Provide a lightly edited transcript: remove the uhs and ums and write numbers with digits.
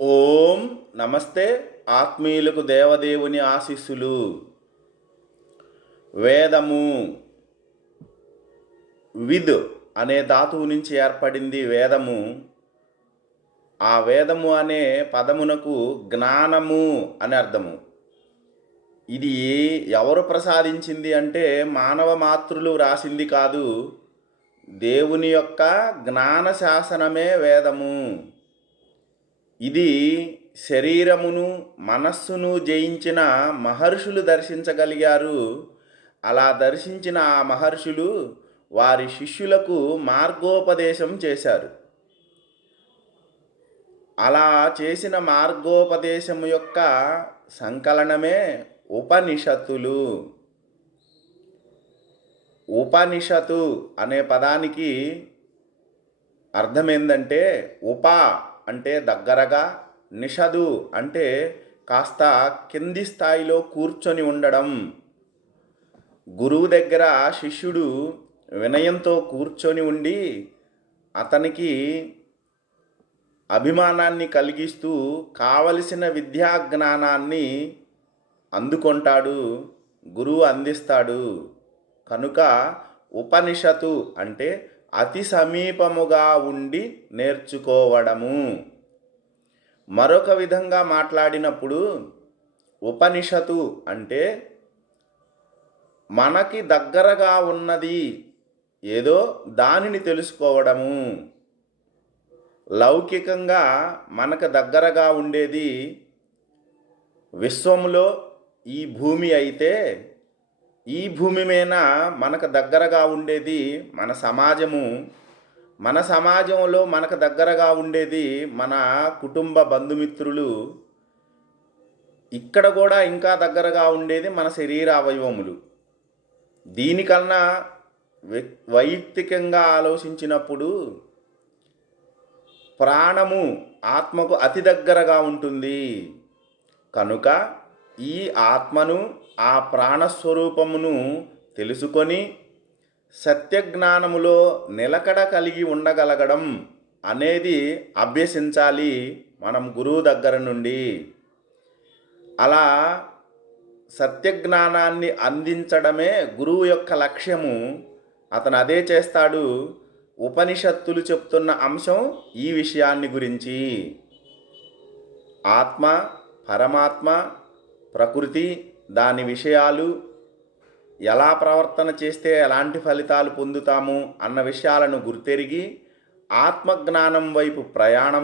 ఓం నమస్తే. ఆత్మీయులకు దేవదేవుని ఆశీస్సులు. వేదము విద్ అనే ధాతువు నుంచి ఏర్పడింది వేదము. ఆ వేదము అనే పదమునకు జ్ఞానము అని అర్థము. ఇది ఎవరు ప్రసాదించింది అంటే మానవ మాతృలు వ్రాసింది కాదు. దేవుని యొక్క జ్ఞాన శాసనమే వేదము. ఇది శరీరమును మనస్సును జయించిన మహర్షులు దర్శించగలిగారు. అలా దర్శించిన ఆ మహర్షులు వారి శిష్యులకు మార్గోపదేశం చేశారు. అలా చేసిన మార్గోపదేశము యొక్క సంకలనమే ఉపనిషత్తులు. ఉపనిషత్తు అనే పదానికి అర్థం ఏంటంటే ఉప అంటే దగ్గరగా, నిషదు అంటే కాస్త కింది స్థాయిలో కూర్చొని ఉండడం. గురువు దగ్గర శిష్యుడు వినయంతో కూర్చొని ఉండి అతనికి అభిమానాన్ని కలిగిస్తూ కావలసిన విద్యా జ్ఞానాన్ని అందుకుంటాడు, గురువు అందిస్తాడు. కనుక ఉపనిషత్తు అంటే అతి సమీపముగా ఉండి నేర్చుకోవడము. మరొక విధంగా మాట్లాడినప్పుడు ఉపనిషత్తు అంటే మనకి దగ్గరగా ఉన్నది ఏదో దానిని తెలుసుకోవడము. లౌకికంగా మనకు దగ్గరగా ఉండేది విశ్వములో ఈ భూమి అయితే, ఈ భూమి మీద మనకు దగ్గరగా ఉండేది మన సమాజము. మన సమాజంలో మనకు దగ్గరగా ఉండేది మన కుటుంబ బంధుమిత్రులు. ఇక్కడ కూడా ఇంకా దగ్గరగా ఉండేది మన శరీర అవయవములు. దీనికన్నా వైయక్తికంగా ఆలోచించినప్పుడు ప్రాణము ఆత్మకు అతి దగ్గరగా ఉంటుంది. కనుక ఈ ఆత్మను, ఆ ప్రాణస్వరూపమును తెలుసుకొని సత్యజ్ఞానములో నిలకడ కలిగి ఉండగలగడం అనేది అభ్యసించాలి మనం గురువు దగ్గర నుండి. అలా సత్యజ్ఞానాన్ని అందించడమే గురువు యొక్క లక్ష్యము. అతను అదే చేస్తాడు. ఉపనిషత్తులు చెప్తున్న అంశం ఈ విషయాన్ని గురించి. ఆత్మ, పరమాత్మ, ప్రకృతి, దాని విషయాలు, ఎలా ప్రవర్తన చేస్తే ఎలాంటి ఫలితాలు పొందుతాము అన్న విషయాలను గుర్తెరిగి ఆత్మజ్ఞానం వైపు ప్రయాణం